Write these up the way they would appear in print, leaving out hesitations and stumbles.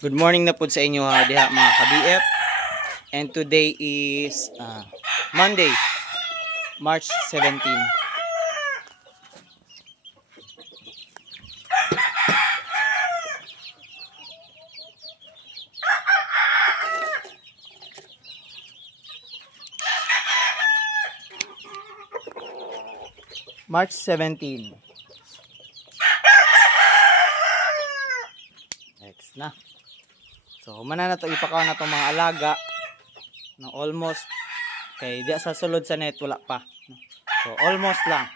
Good morning na po sa inyo diha mga ka-BF. And today is Monday, March 17. March 17. Next na. So, humana na to ipakaw na tong mga alaga na almost kay di sa sulod sa net wala pa. So, almost lang.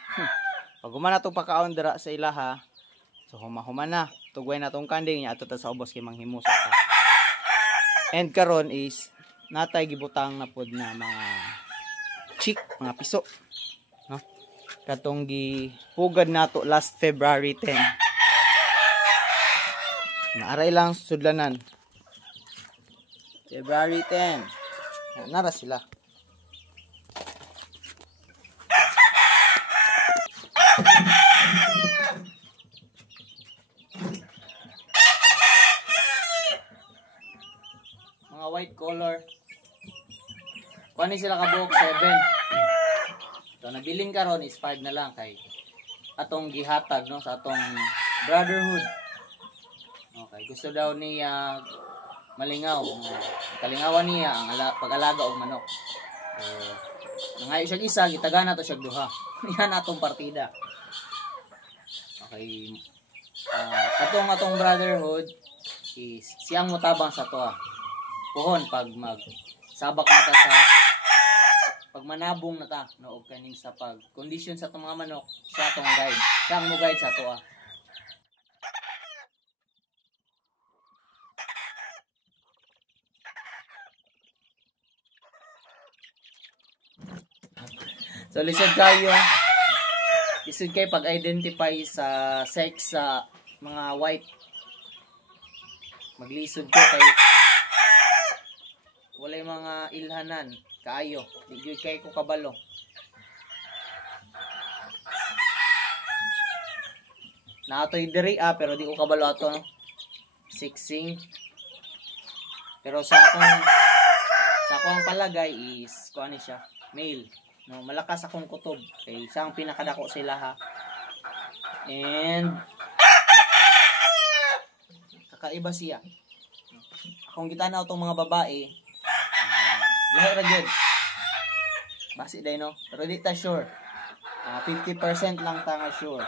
Pag humana to pakaon dira sa ilaha, so humahuman na. Tugway na tong kanding niya ato ta sa ubos kay manghimusa ta. And karon is natay gibutang na pod na mga chick, mga piso. No? Katong gipugad nato last February 10. Naaray lang sudlanan. February 10. Nara sila. Mga white color. Kuani sila kabuok 7. So nabiling karon is 5 na lang kay atong gihatag no sa atong brotherhood. Okay, gusto daw niya malingaw. Kalingawan niya ang pag-alaga og manok. Nangayo siya isa, gitagana to siya duha. Yan atong partida. Okay. Atong brotherhood is siyang mutabang sa to. Puhon pag magsabak na ta sa pag manabong na ta no og kaning sa pag condition sa atong mga manok, siya atong guide. Siya ang mo guide sa to. So lisod kayo pag-identify sa sex sa mga white. Maglisod ko kay walay mga ilhanan kaayo. Di gyud kay ko kabalo. Naatoy diri pero di ko kabalo ato no. Sixing. Pero sa akong palagay is kuan ni siya, male. No, malakas akong kutob kay siya ang pinakadako sila ha. And kakaiba siya. Akong gitanaw tong mga babae. Lahi ra gyud. Basi day no, pero di ta sure. 50% lang ta nga sure.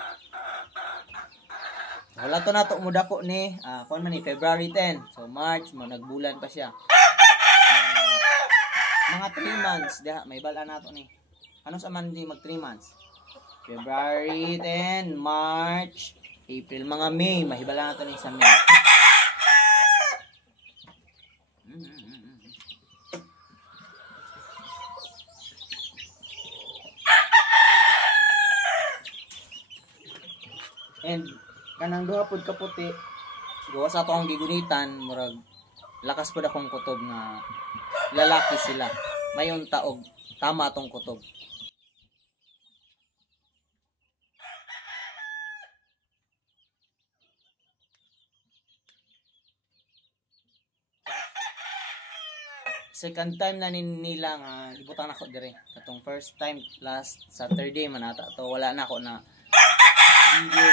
Wala to nato mo dako ni kuan man ni February 10. So March mo nagbulan pa siya. Mga 3 months diha may bala nato ni. Ano sa man di mag 3 months? February 10, March, April, mga May. Mahibala natin sa May. And kanang duha pud kaputi, gawa sa atong gigunitan, murag lakas pud akong kutob nga lalaki sila. Mayon taog tama atong kutob. Second time na nila nga ibutang nako dire. Katong first time last Saturday man ata to wala na ako na video.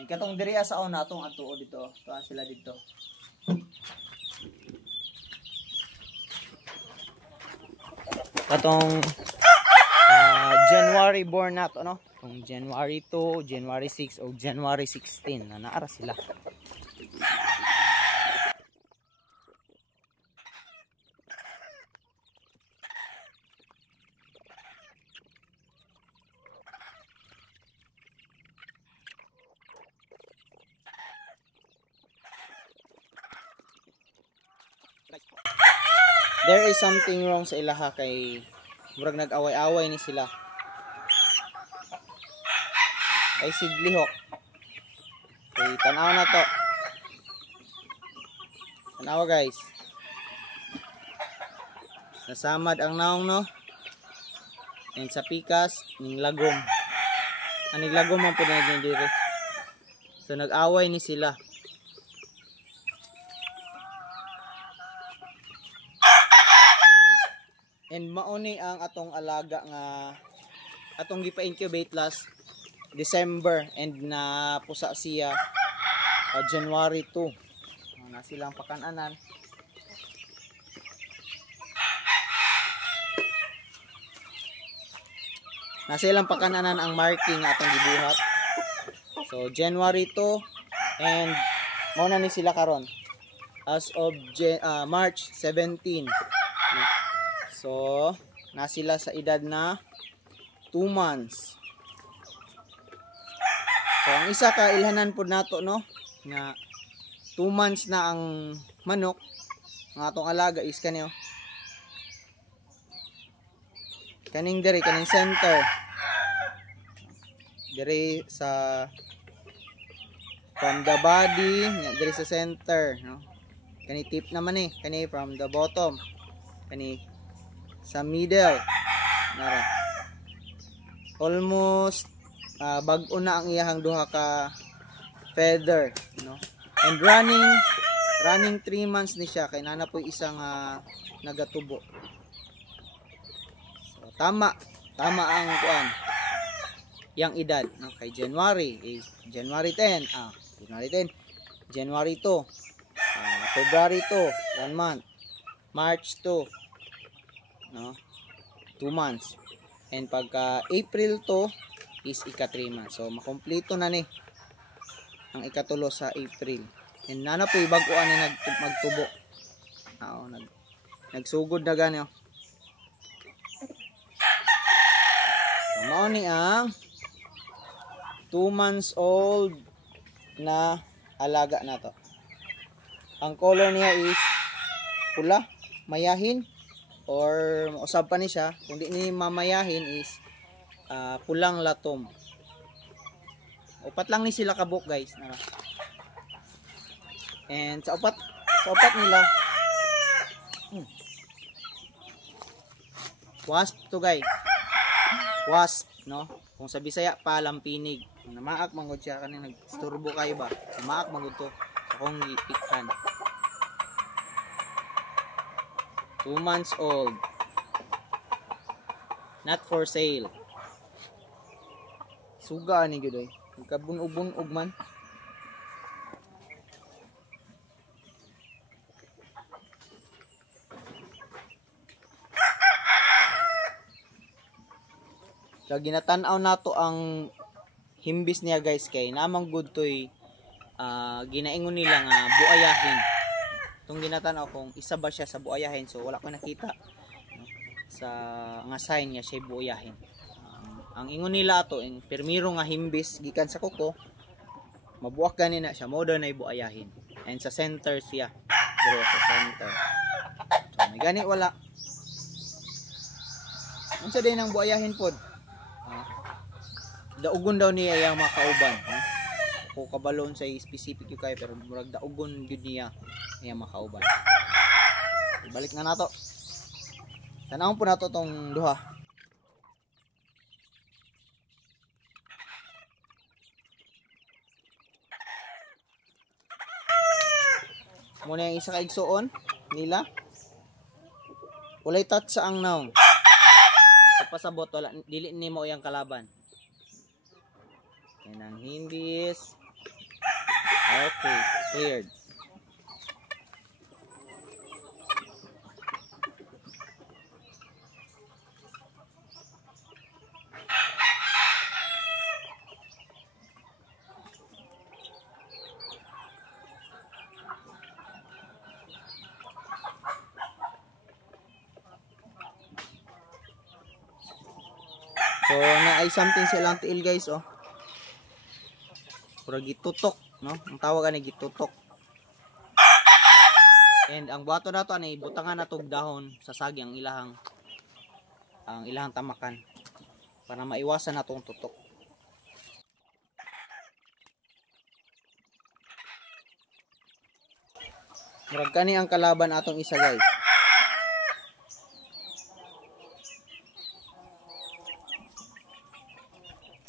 And katong dire sa una atong atuo dito. To sila dito. Katong January born nato no. Kung January 2, January 6 o January 16 na naara sila. There is something wrong sa ilaha kay murag nag-away-away ni sila. Kay siglihok. Okay, tanaw na to. Tanaw guys. Nasamad ang naong no. And sa pikas, ning lagom. Aning lagom man po na dire. So nag-away ni sila. And mauni ang atong alaga nga atong gipa-incubate last December and na pusa siya January 2. Na silang pakananan. Na silang pakananan ang marking nga atong gibuhat. So January 2 and mao na ni sila karon as of March 17. So, na sila sa edad na 2 months. So, ang isa ka ilhanan po nato no, nga 2 months na ang manok nga atong alaga is kanyo. Kaning diri, kaning center. Diri sa from the body, diri sa center, no. Kani tip naman kani from the bottom. Kani sa middle nara almost bag-o na ang iyahang duha ka feather no, and running 3 months ni siya kay nana po isang nagatubo. So tama ang kuan yang edad no, kay January is January 10 January 2 February 2 1 month, March 2 no, 2 months, and pagka April 2 is ika 3 months. So makompleto na ni ang ikatulo sa April, and nana po baguan ni magtubo. Nagsugod na gani. So, mao ni ang 2 months old na alaga na to. Ang color niya is pula, mayahin, or usab pa ni siya kung di ni mamayahin is pulang latom. Upat lang ni sila kabuk guys. And sa upat nila wasp to guys. Wasp no. Kung sa Bisaya palampinig. Namaak mangod siya kaning nagsturbo kayo ba? Namaak mangod to. Akong gipikhan. 2 months old. Not for sale. Suga ni gyud oy. Kabun-ubun-ug man. So ginatan-aw nato ang himbis niya guys kay namang good toy ginaingon nila nga buayahin. Itong ginatanaw kung isa ba siya sa buayahin, so wala ko nakita no, sa nga sign niya siya buayahin. Ang ingon nila ato ang permiro nga himbis gikan sa kuko mabuak gani na siya mo daw na buayahin, and sa center siya dito sa center. So may gani wala unsa din ang buayahin pod daugon daw niya yung mga kauban ko kabalon sa specific yung kayo pero murag daugon gyud niya iya makauban. Balik na nato. Tanawon po nato tong duha. Muna yung isa ka igsuon nila. Walay touch sa ang naong. Pasabot wala dili nimo yang kalaban. Yan ang himbis. Okay, cleared. So na ay something silang tiil guys oh. Pura gitutok no, ang tawag ani gitutok. And ang buhaton nato ani butangan natog dahon sa sagi ang ilahang tamakan para maiwasan natong tutok. Murag kani ang kalaban atong isa guys.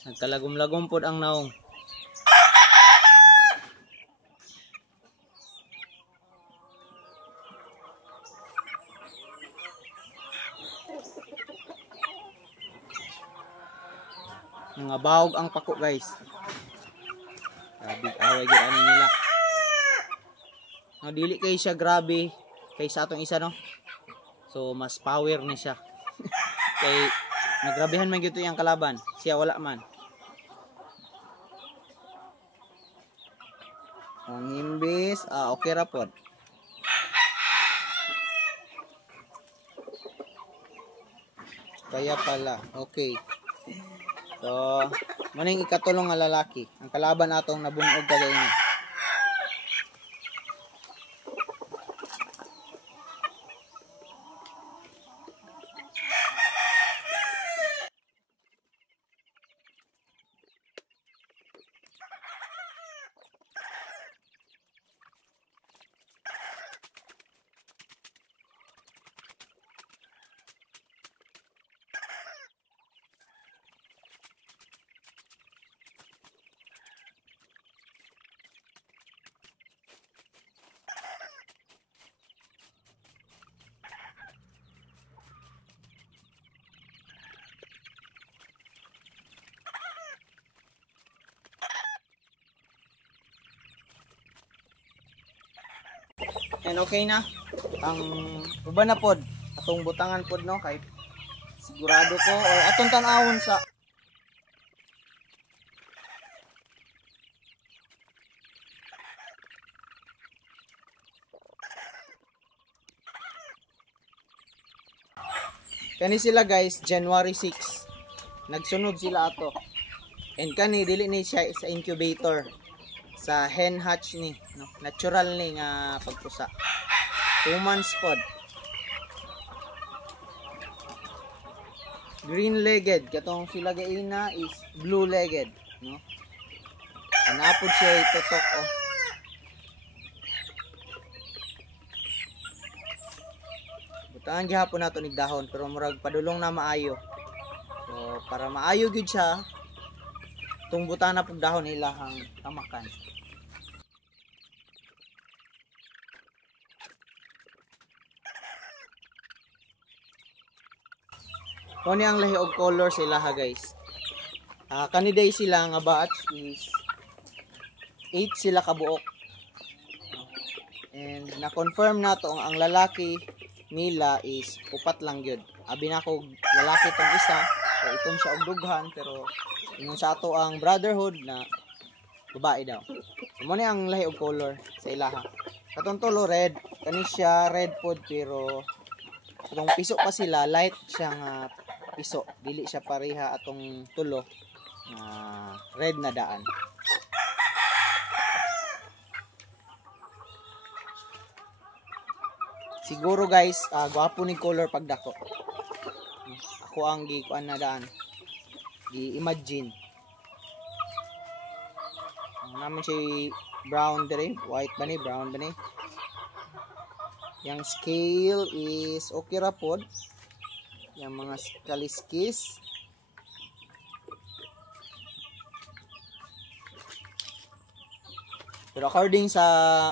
Nagkalagom-lagom pod ang naong. Mga bahog ang pako guys. Grabe away gyud ani nila. Dili kay siya grabe kaysa atong isa no. So mas power ni siya. Kay nagrabihan man gyud iyang kalaban. Siya wala man. Ang imbis, okay ra pod. Kaya pala, okay. So, maning ikatulong nga lalaki. Ang kalaban atong nabunog kagayon. And okay na. Ang uban na pod atong butangan pod no kay sigurado ko or atong tan-awon sa kani sila guys January 6 nagsunod sila ato. And kani dili ni siya sa incubator. Sa hen hatch ni no? Natural ni nga pagpusa 2 months pod. Green legged katong sila gaina is blue legged no. Anapod siya itotok oh. Butangan gihapon nato nig dahon pero murag padulong na maayo. So para maayo gyud siya tung butangan na pug dahon ilahang tamakan. Kani ang lahi og color sila ha guys. Kaniday sila nga batch is 8 sila kabuok. And na-confirm nato ang lalaki nila is upat lang gyud. Abi na ko lalaki tong isa, so itong siya og dughan pero ingon sa ato ang brotherhood na babae daw. So mo ni ang lahi og color sa ilaha. Katong tulo red, kani siya red pod pero katong piso pa sila light siya nga piso, dili siya pareha atong tulo red na daan. Siguro guys, gwapo ni color pagdako. Ako ang gikuan na daan. Gi-imagine. Naman siya brown dire, white ba ni, brown ba ni? Yang scale is okay ra pod. Yang mga kaliskis. Pero according sa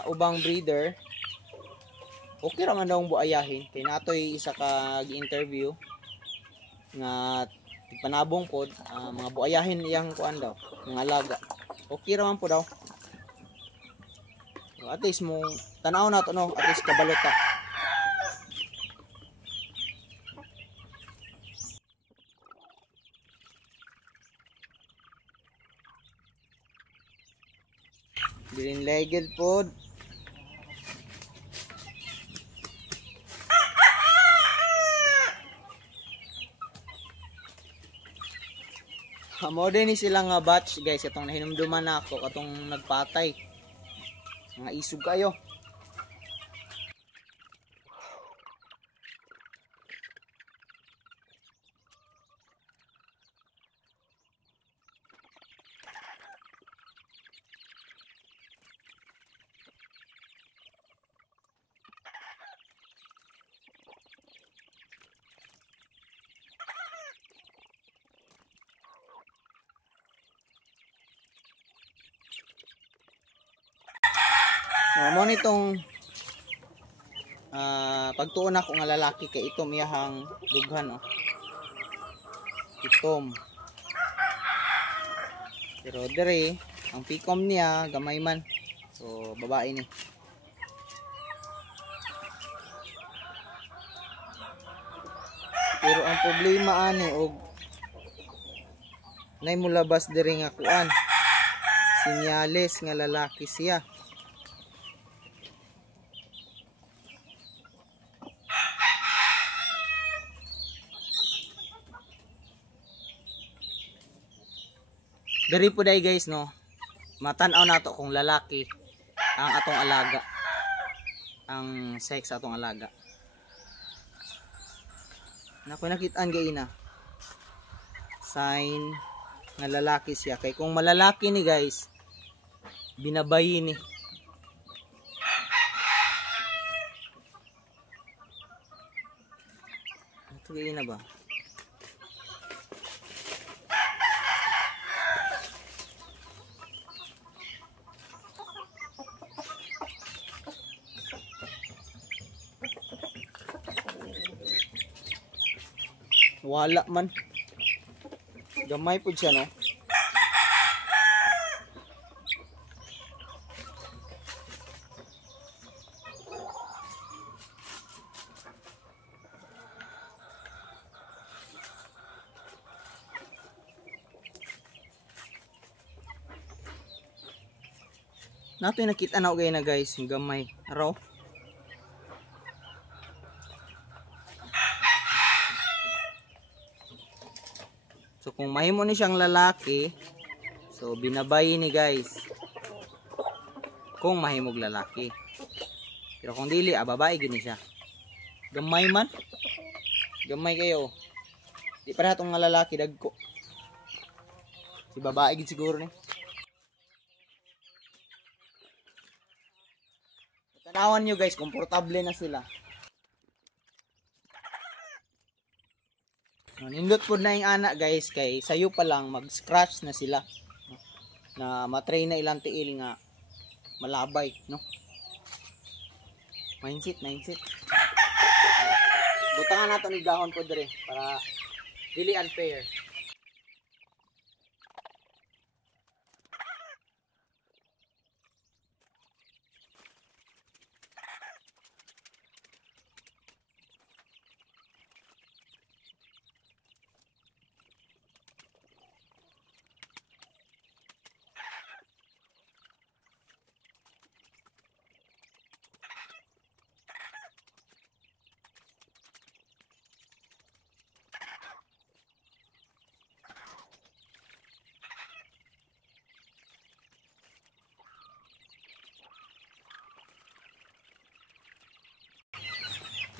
ubang breeder, okay ra man daw ang buayahin. Kay natoy isa ka gi-interview nga panabong pod, mga buayahin iyang kuan daw, mga alaga. Okay ra man po daw. So, at least mo tanaw na to no, at least kabalot ta. Green legged pod. Amo din ni sila nga batch guys, itong nahinumduman na ako katong nagpatay. Mga isog kayo. Mo nitong pagtuon ako nga lalaki kay itom iyahang dughan oh. Itom. Pero dire ang pikom niya gamay man. So babae ni. Pero ang problema ani og nay mulabas dire nga kuan. Sinyales nga lalaki siya. Diri po day guys no. Matan-aw nato kung lalaki ang atong alaga. Ang sex atong alaga. Nakoy nakitaan gay na. Sign nga lalaki siya. Kay kung malalaki ni guys, binabayi ni. Ito gay na ba? Wala man. Gamay po siya no. Nato yung nakita na okay na guys, yung gamay. Araw. So kung mahimo ni siyang lalaki, so binabayi ni guys. Kung mahimog lalaki. Pero kung dili, babae gini siya. Gamay man. Gamay kayo. Di para itong nga lalaki dagko. Si babae gid siguro ni. Tanawan nyo guys, komportable na sila. Nindot po na yung anak guys, kay sayo pa lang mag-scratch na sila. Na matray na ilang tiil nga malabay, no? Mindset. Butangan nato ni gahon po dire para dili unfair.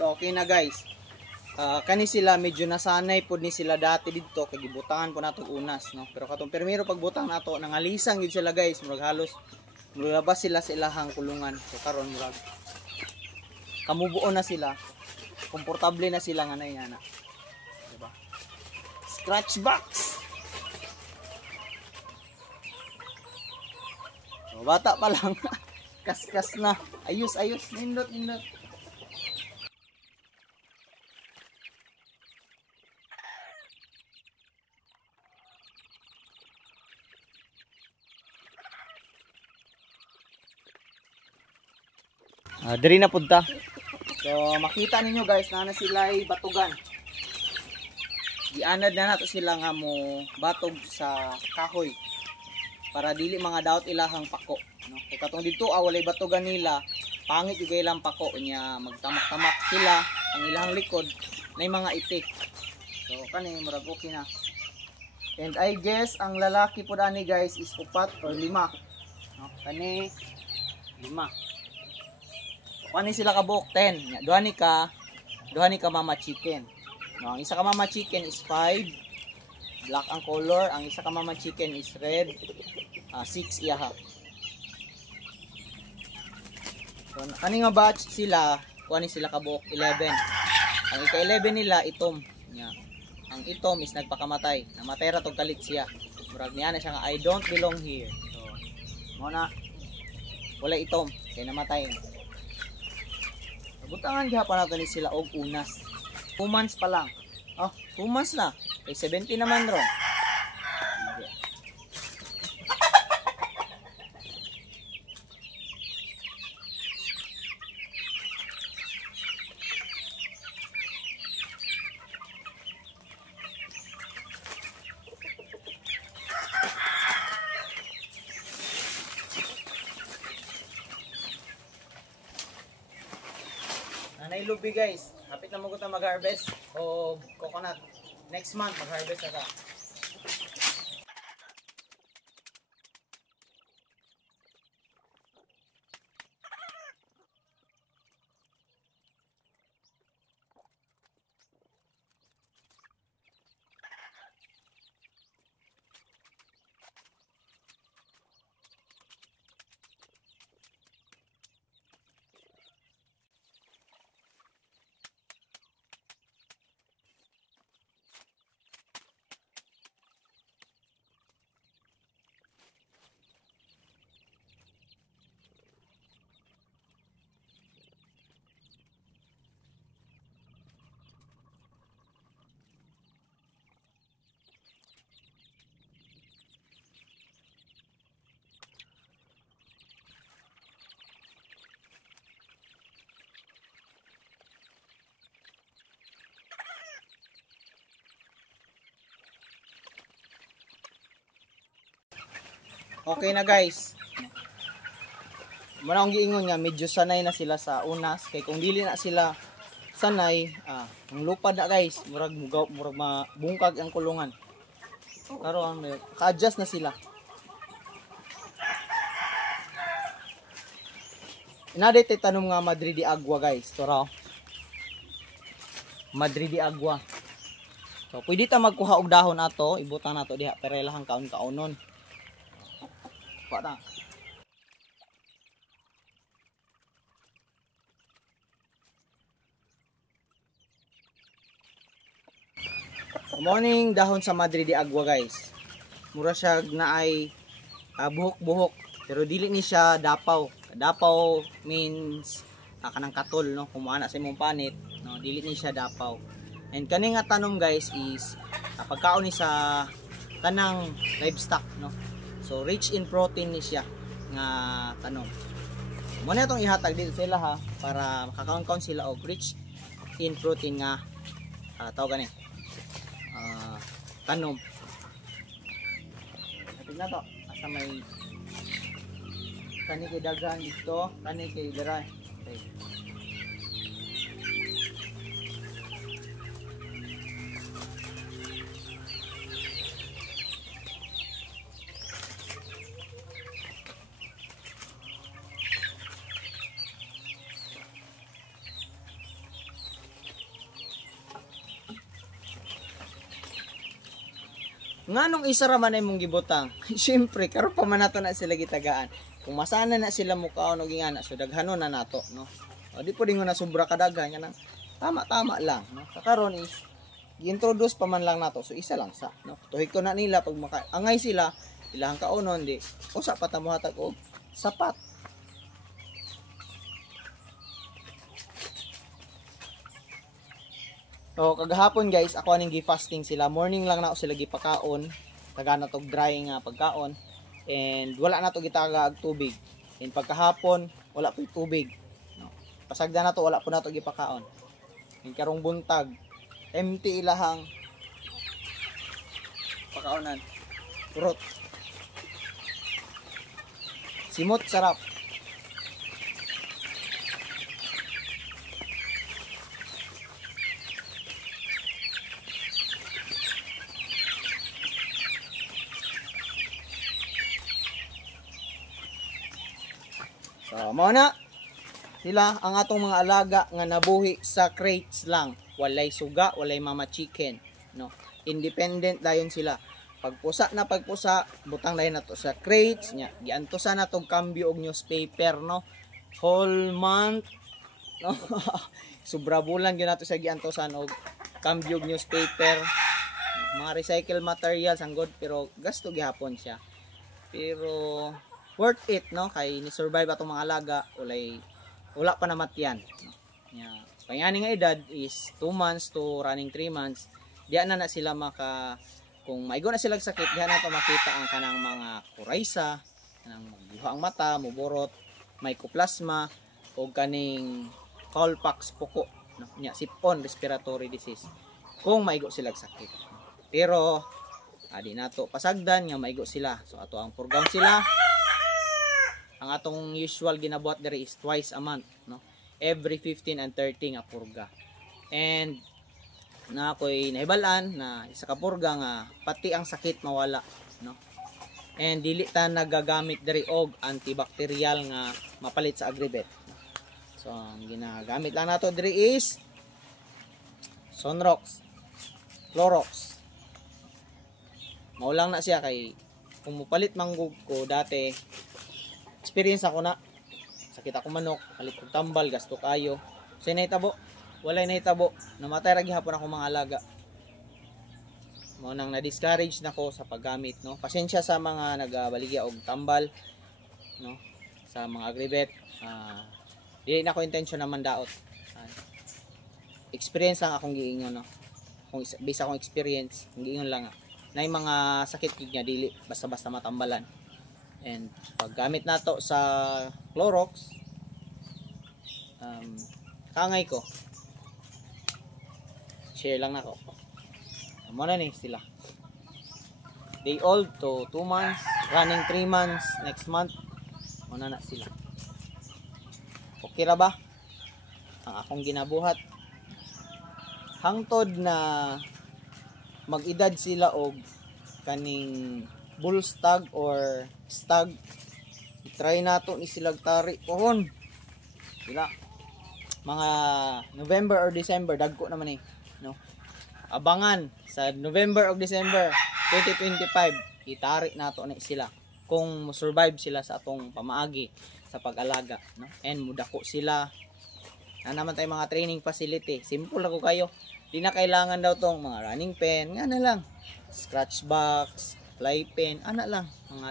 So okay na guys. Kani sila medyo nasanay pod ni sila dati didto kay gibutangan po nato unas no. Pero katong permiro pagbutang nato nangalisang gid sila guys, murag halos mulabas sila sa ilahang kulungan. So karon murag kamubuo na sila. Komportable na sila nga nay ana. Diba? Scratch box. So, bata pa lang. Kaskas na. Ayos nindot. Diri na punta. So makita ninyo guys na sila ay batugan. Gianad na nato sila nga mo batog sa kahoy para dili mga daot ilahang pako, no? Kay katong dito walay batugan nila, pangit yung ilang pako niya, magtamak-tamak sila ang ilahang likod na mga itik. So kani murag okay na. And I guess ang lalaki po ani guys is 4 or 5. No? Kani 5. Kani sila ka buok 10. Duha ni ka mama chicken. No, ang isa ka mama chicken is 5. Black ang color. Ang isa ka mama chicken is red. 6 iya ha. So, kani nga batch sila, kani sila ka buok 11. Ang ika-11 nila itom. Nya. Ang itom is nagpakamatay. Namatay ra tog kalit siya. Murag niya na siya nga I don't belong here. So, mo na wala itom kay namatay. Butangan gihapon nato ni sila og unas. 2 months pa lang. 2 months na. Kay 70 naman ron. Nanay lubi guys. Hapit na mo ko mag-harvest o coconut. Next month mag-harvest na ta. Okay na guys. Muna akong giingon nga medyo sanay na sila sa unas kay kung dili na sila sanay, ang lupad na guys, murag mabungkag ang kulungan. Karon ka-adjust na sila. Inadite tanom nga Madrid de Agua guys, to raw. Madrid de Agua. So pwede ta magkuha og dahon ato, ibutang nato diha perelahang kaon-kaonon. Kuha. Morning dahon sa Madrid de Agua guys. Mura siya naay buhok-buhok pero dili ni siya dapaw. Dapaw means kanang katol no, kumuana sa imong panit no, dili ni siya dapaw. And kani nga tanom guys is pagkaon ni sa tanang livestock no. So rich in protein ni siya nga tanom. Mo na itong ihatag dito sila ha para makakaon-kaon sila og rich in protein nga tawag gani tanom. Tignan to asa may kani kay daghan dito, kani kay dira. Okay. Nganong isa ra man ay mong gibutang? Syempre karon pa man nato na sila gitagaan. Kung masana na sila mukaon og ingana so daghanon na nato no. O di pud na sobra kadaghan yan tama lang no. Sa karon is gi-introduce pa man lang nato so isa lang sa no. Tuhig ko na nila pag angay sila ilang kaonon di usa pa ta mohatag og sapat. So kagahapon guys, ako aning gi-fasting sila. Morning lang na ako sila gipakaon. Taga na tog dry nga pagkaon. And wala na to gitaga og tubig. And pagkahapon, wala pa tubig. No. Pasagda na to, wala po na to gipakaon. And karong buntag, empty ilahang pakaonan. Purot. Simot sarap. So, mao na sila ang atong mga alaga nga nabuhi sa crates lang. Walay suga, walay mama chicken, no. Independent dayon sila. Pagpusa, butang dayon nato sa crates nya. Giantosan na tong kambyo og newspaper, no. Whole month, no. Sobra bulan gyud nato sa giantosan og kambyo og newspaper. Mga recycle materials ang good pero gasto gihapon siya. Pero worth it no kay ni survive atong mga alaga wala pa namatyan no? Yeah. Pangani nga edad is 2 months to running 3 months diya na sila kung maigo na sila sakit diya na pa makita ang kanang mga kuraysa kanang magbuha ang mata muborot mycoplasma o kaning cowpox puko no? Nya sipon respiratory disease kung maigo sila sakit pero adi nato pasagdan nga maigo sila so ato ang purgaon sila. Ang atong usual ginabuhat diri is twice a month no. every 15 and 30 nga purga. And na ako'y nahibalaan na isa ka purga nga pati ang sakit mawala, no? And dili ta nagagamit diri og antibacterial nga mapalit sa Agribet. So ang ginagamit lang nato diri is Sunrox, Clorox. Maulang na siya kay kung mupalit manggug ko dati, experience ako na sakit ako manok, palit ko tambal, gasto kayo. So nahitabo, walay nahitabo, namatay ra gihapon ako mga alaga. Mo nang na-discourage na ko sa paggamit, no. Pasensya sa mga nagabaligya og tambal, no, sa mga Agribet. Dili na ko intention naman daot. Experience lang akong giingon, no. Kung bisa akong experience, giingon lang na yung mga sakit gid nga dili basta-basta matambalan. And paggamit nato sa Clorox, kangay ko. Share lang nako. Amo na ni sila. Day old to 2 months, running 3 months, next month muna na sila. Okay ra ba ang akong ginabuhat? Hangtod na mag-edad sila og kaning bull stag or stag, try nato ni silag tari pohon sila mga November or December, dagko naman no. Abangan sa November o December 2025 itari nato ni sila kung survive sila sa atong pamaagi sa pag-alaga, no. And mudako sila na naman tayo mga training facility. Simple ako kayo, di na kailangan daw tong mga running pen, nga na lang scratch box, fly pen, ana lang mga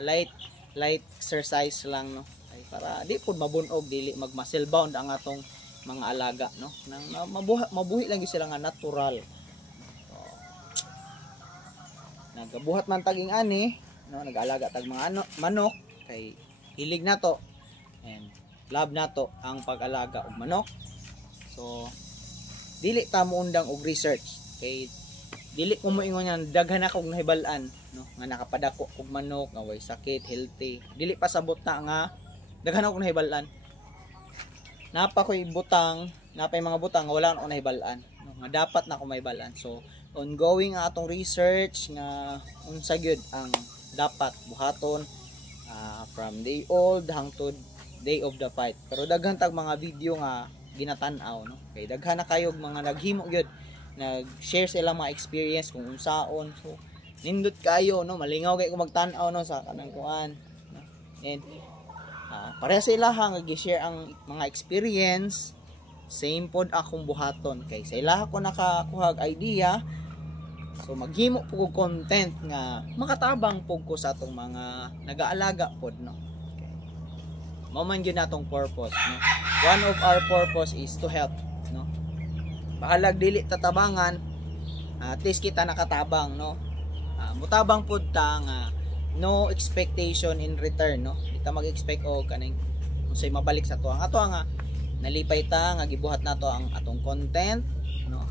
light exercise lang, no. Ay, para di pud mabunog, dili mag muscle bound ang atong mga alaga, no. Nang mabuhi lang gyud sila nga natural. So, nagabuhat man taging ani, no, nag-alaga tag mga manok kay hilig nato and love nato ang pag-alaga og manok. So dili ta mo undang og research kay dili ko moingon nga daghan ako og nahibalan, no, nga nakapadako og manok nga way sakit, healthy. Dili pa sabot na nga daghan ako nahibalan. Napa koy butang, napay mga butang nga wala na ako nahibalan, no, nga dapat na ako mahibalan. So ongoing ang atong research nga unsa gyud ang dapat buhaton from day old hangtod day of the fight. Pero daghan tag mga video nga ginatan-aw, no. Kay daghan na kayo mga naghimo gyud, nag-share sila mga experience kung unsaon. So nindot kayo, no, malingaw kay ko magtan-aw, no, sa kanang kuan, no? And pareha sila nga gi-share ang mga experience, same pod akong buhaton kay sa ila ko nakakuha og idea. So maghimo po og content nga makatabang po ko sa atong mga nag-aalaga pod, no. Mao man gyud natong purpose, no. One of our purpose is to help, no. Bahalag dili tatabangan, at least kita nakatabang, no. Mutabang pud ta nga no expectation in return, no. Di ta mag-expect og kaning unsay mabalik sa ato. Ang ato nga nalipay ta nga gibuhat nato ang atong content, no.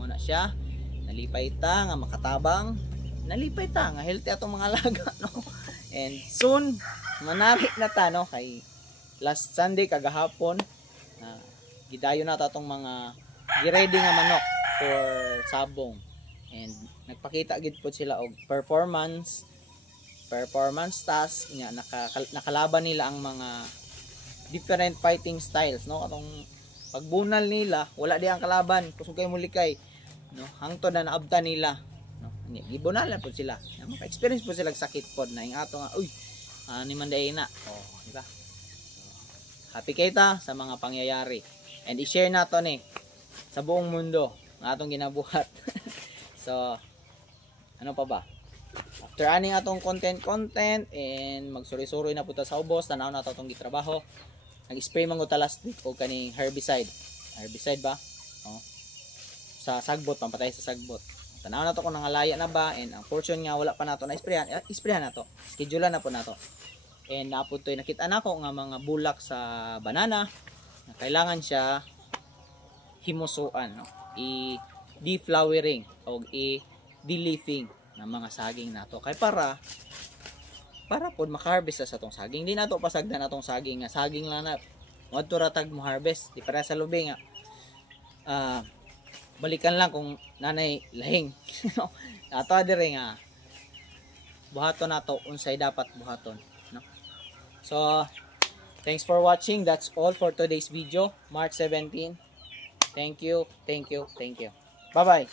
Muna siya, nalipay ta nga makatabang, nalipay ta nga healthy atong mga alaga, no. And soon manarik na ta, no, kay last Sunday kagahapon gidayon na ta atong mga gi-ready nga manok for sabong. And nagpakita gid po sila og performance task nga nakalaban nila ang mga different fighting styles, no. Atong pagbunal nila wala di ang kalaban kusog kay mulikay, no, hangtod na naabtan nila, no. Gibunalan po sila, maka-experience po sila sakit pod na ing ato nga uy ni manday na, di ba? Happy kita sa mga pangyayari and i-share nato ni sa buong mundo ang atong ginabuhat. So ano pa ba, after aning atong content and magsuri-suri na puta sa ubos, tanaw na atong gitrabaho, nag-spray man ko ta last week og kaning herbicide ba, sa sagbot, pampatay sa sagbot. Tanaw na to kung nangalaya na ba, and ang portion nga wala pa nato na isprayan na to, schedulean na po nato. And napod to nakita na ko nga mga bulak sa banana na kailangan siya himusuan, no, i-deflowering o i-deleafing ng mga saging nato kay para pod maka-harvest sa atong saging. Di nato pasagdan atong saging nga saging lang na Wadto ra tag mo harvest, di para sa lubi nga. Balikan lang kung nanay lahing. Ato dire nga buhaton nato unsay dapat buhaton, no? So, thanks for watching. That's all for today's video, March 17. Thank you. Bye-bye.